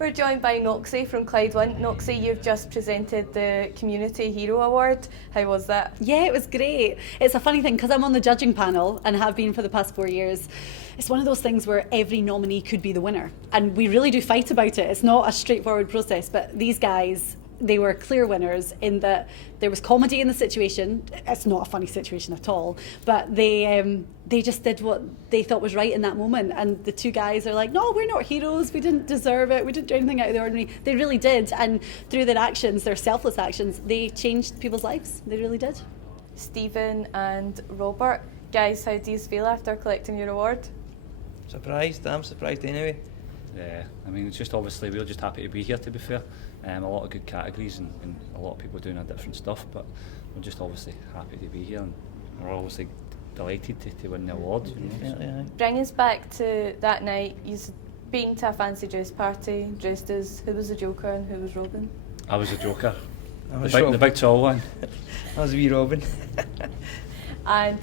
We're joined by Noxie from Clyde One. Noxie, you've just presented the Community Hero Award. How was that? Yeah, it was great. It's a funny thing because I'm on the judging panel and have been for the past 4 years. It's one of those things where every nominee could be the winner, and we really do fight about it. It's not a straightforward process, but these guys, they were clear winners in that there was comedy in the situation. It's not a funny situation at all, but they just did what they thought was right in that moment. And the two guys are like, no, we're not heroes. We didn't deserve it. We didn't do anything out of the ordinary. They really did. And through their actions, their selfless actions, they changed people's lives. They really did. Stephen and Robert, guys, how do you feel after collecting your award? Surprised. I'm surprised anyway. Yeah, I mean, it's just obviously we're just happy to be here, to be fair. A lot of good categories and a lot of people doing a different stuff, but we're just obviously happy to be here, and we're obviously delighted to win the award. You know, Yeah. Bring us back to that night. You've been to a fancy dress party, dressed as, who was the Joker and who was Robin? I was a Joker, I the big tall one. I was a wee Robin. And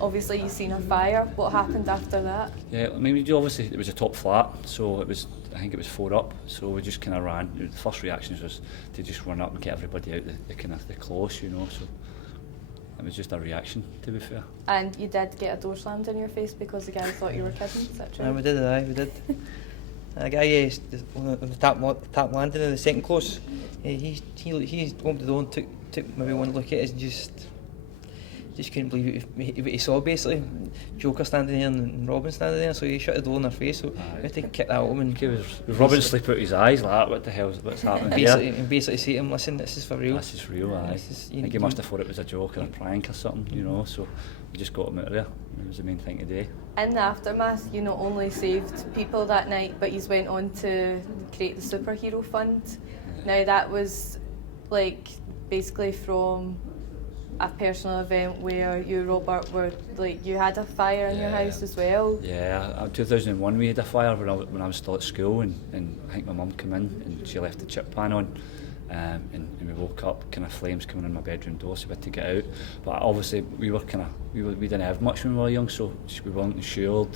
obviously you've seen a fire. What happened after that? Yeah, I mean, obviously it was a top flat, so it was. I think it was 4 up, so we just kind of ran. The first reaction was to just run up and get everybody out the kind of the close, you know. So it was just a reaction, to be fair. And you did get a door slammed in your face because the guy thought you were kidding. Is that true? We did. We did. A guy on the top landing in the second close. He opened the door and took maybe one look at us and just couldn't believe what he saw, basically. Joker standing there and Robin standing there, so he shut the door in their face, so we had to kick that open. Was Robin sleep out his eyes like that? What the hell's happening here? And basically say to him, listen, this is for real. This is real, aye. I think he must have thought it was a joke or a prank or something, you know, so we just got him out of there. It was the main thing today. In the aftermath, you not only saved people that night, but you went on to create the Superhero Fund. Now that was like basically from a personal event where you, Robert, were like, you had a fire in your house as well. Yeah, in 2001 we had a fire when I was still at school, and I think my mum came in and she left the chip pan on, and we woke up, kind of flames coming in my bedroom door, so we had to get out. But obviously we didn't have much when we were young, so we weren't insured.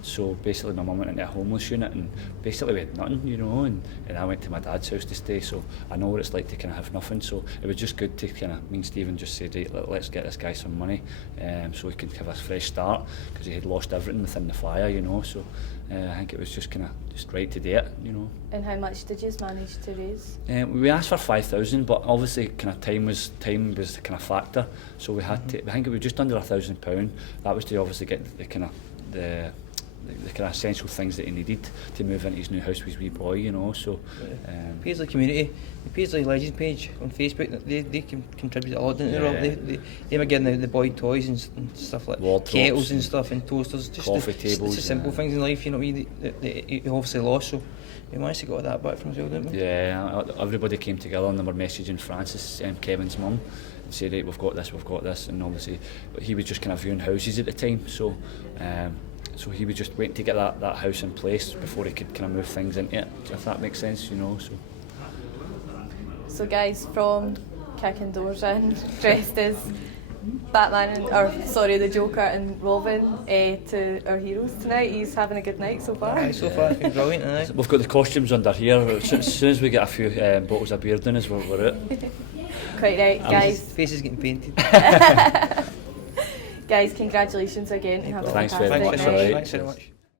So basically my mum went into a homeless unit, and basically we had nothing, you know, and I went to my dad's house to stay, so I know what it's like to kind of have nothing. So it was just good to kind of, me and Stephen just said, right, let's get this guy some money, so he can have a fresh start, because he had lost everything within the fire, you know. So I think it was just kind of just right to do it, you know. And how much did you manage to raise? We asked for 5,000, but obviously kind of time was the kind of factor. So we had to. I think it was just under £1,000. That was to obviously get the kind of the kind of essential things that he needed to move into his new house with his wee boy, you know. So Paisley Community, the Paisley Legends page on Facebook, they can contribute a lot into it. They were getting the boy toys and stuff like wardrobes, kettles and stuff, and toasters, just coffee tables, just simple things in life, you know what I mean, that you obviously lost. So we managed to get that back from as well, didn't we? Yeah, everybody came together and they were messaging Francis, Kevin's mum, and said, right, we've got this, and obviously he was just kind of viewing houses at the time, so so he was just waiting to get that house in place before he could kind of move things into it, if that makes sense, you know. So guys, from kicking doors in, dressed as Batman the Joker and Robin, to our heroes tonight. He's having a good night so far. Aye, so far it's been brilliant. Aye. We've got the costumes under here. As soon as we get a few bottles of beer down us, we're out. Quite right, guys. His face is getting painted. Guys, congratulations again. And have a Thanks fantastic very much. night. Thanks very much.